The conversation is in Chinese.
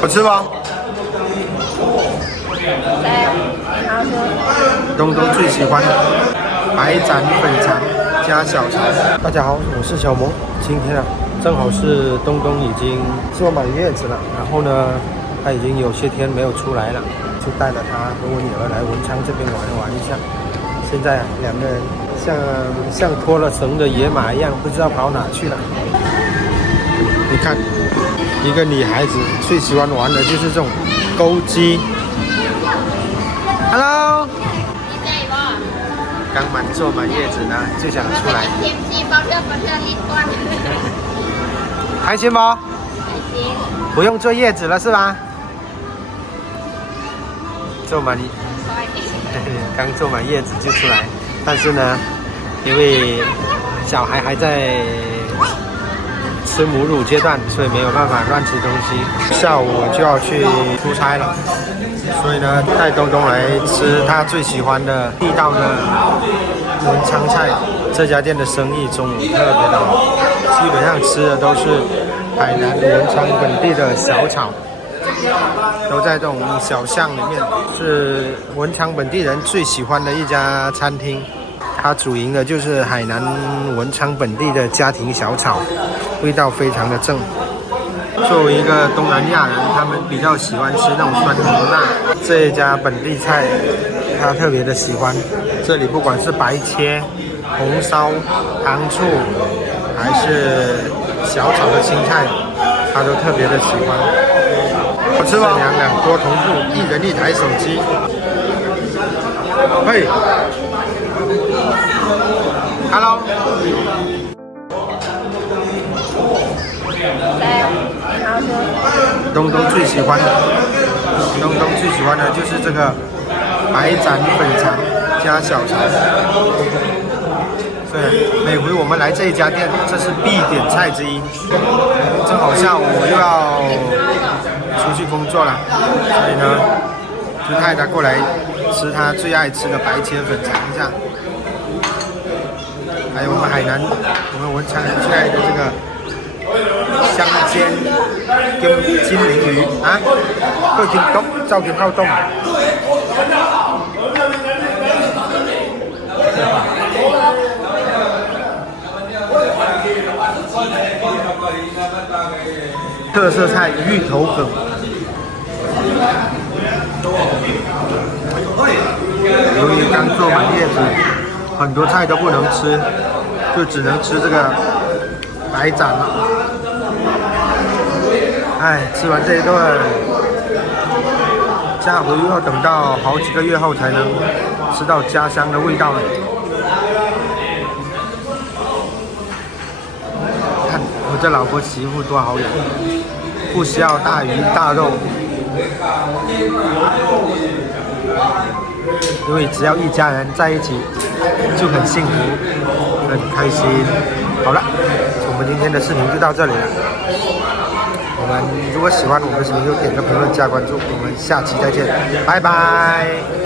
好吃吗？东东最喜欢白斩粉肠加小肠。大家好，我是小萌。今天正好是东东已经坐满月子了，然后呢，他已经有些天没有出来了，就带着他和我女儿来文昌这边玩一下。现在两个人像脱了绳的野马一样，不知道跑哪去了。你看，一个女孩子最喜欢玩的就是这种钩机。Hello， 刚坐满月子呢，就想出来。开心不？不用坐月子了是吧？刚坐满月子就出来，但是呢，因为小孩还在吃母乳阶段，所以没有办法乱吃东西。下午我就要去出差了，所以呢，带东东来吃他最喜欢的地道的文昌菜。这家店的生意中午特别的好，基本上吃的都是海南文昌本地的小炒，都在这种小巷里面，是文昌本地人最喜欢的一家餐厅。它主营的就是海南文昌本地的家庭小炒，味道非常的正。作为一个东南亚人，他们比较喜欢吃那种酸甜辣，这一家本地菜他特别的喜欢。这里不管是白切、红烧、糖醋，还是小炒的青菜，他都特别的喜欢。好吃吗？两锅同步，一人一台手机。嘿 ，Hello。东东最喜欢的就是这个白斩粉肠加小肠。对，每回我们来这一家店，这是必点菜之一。正好下午我又要出去工作了，所以呢，就带他过来吃他最爱吃的白切粉肠一下。还有我们文昌人最爱的这个香煎跟金鳞鱼啊，都見凍，就見烤凍。特色菜芋头粉。由于刚坐满月子，很多菜都不能吃，就只能吃这个白斩了。哎，吃完这一顿，下回又要等到好几个月后才能吃到家乡的味道了。看我这老婆媳妇多好养，不需要大鱼大肉，因为只要一家人在一起就很幸福很开心。好了，我们今天的视频就到这里了。我们如果喜欢我们的视频，就点个评论加关注，我们下期再见，拜拜。